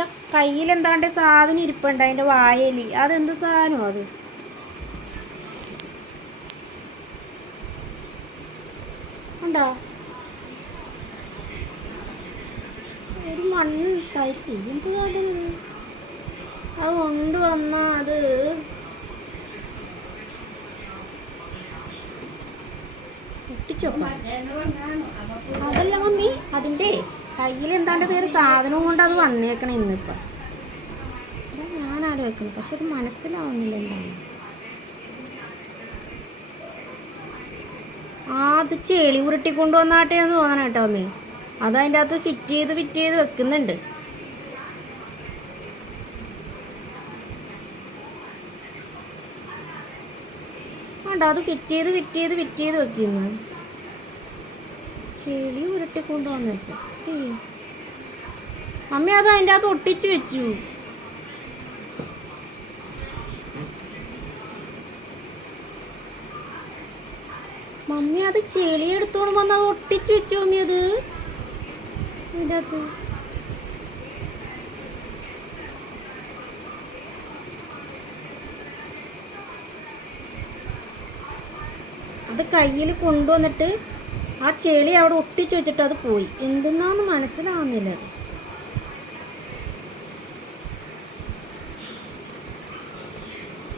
അതിൻ്റെ കയ്യിലെന്താണ്ട് സാധനം ഇരിപ്പുണ്ട്, അതിൻ്റെ വായയിൽ. അതെന്ത് സാധനമോ അത്? ഉണ്ടോ? ഒരു മണ്ണ് തൈക്ക് എന്ത് സാധനം? അത് കൊണ്ടുവന്ന അത് അതല്ല മമ്മി, അതിൻ്റെ കയ്യിൽ എന്താണ്ട് പേര് സാധനവും കൊണ്ട് അത് വന്നേക്കണം ഇന്നിപ്പം. ഞാൻ ആലോചിക്കുന്നു, പക്ഷെ അത് മനസ്സിലാവുന്നില്ല എന്താണ്. അത് ചെളി ഉരുട്ടിക്കൊണ്ട് വന്നാട്ടെന്ന് തോന്നണം കേട്ടോ അമ്മേ. അത് അതിൻ്റെ അകത്ത് ഫിറ്റ് ചെയ്ത് വെക്കുന്നുണ്ട്. വേണ്ട, അത് ഫിറ്റ് ചെയ്ത് വെക്കുന്നു. ചെളി ഉരുട്ടിക്കൊണ്ട് വന്ന് വെച്ചു അമ്മ. അത് അതിൻ്റെ അകത്ത് ഒട്ടിച്ച് വെച്ചു. മമ്മി അത് ചെളി എടുത്തോണ്ട് വന്ന് അത് ഒട്ടിച്ച് വെച്ചു മമ്മി. അത് അതിൻ്റെ അകത്ത് അത് കയ്യിൽ കൊണ്ടുവന്നിട്ട് ആ ചെളി അവിടെ ഒട്ടിച്ച് വെച്ചിട്ട് അത് പോയി. എന്തെന്നാന്ന് മനസ്സിലാവുന്നില്ല അത്.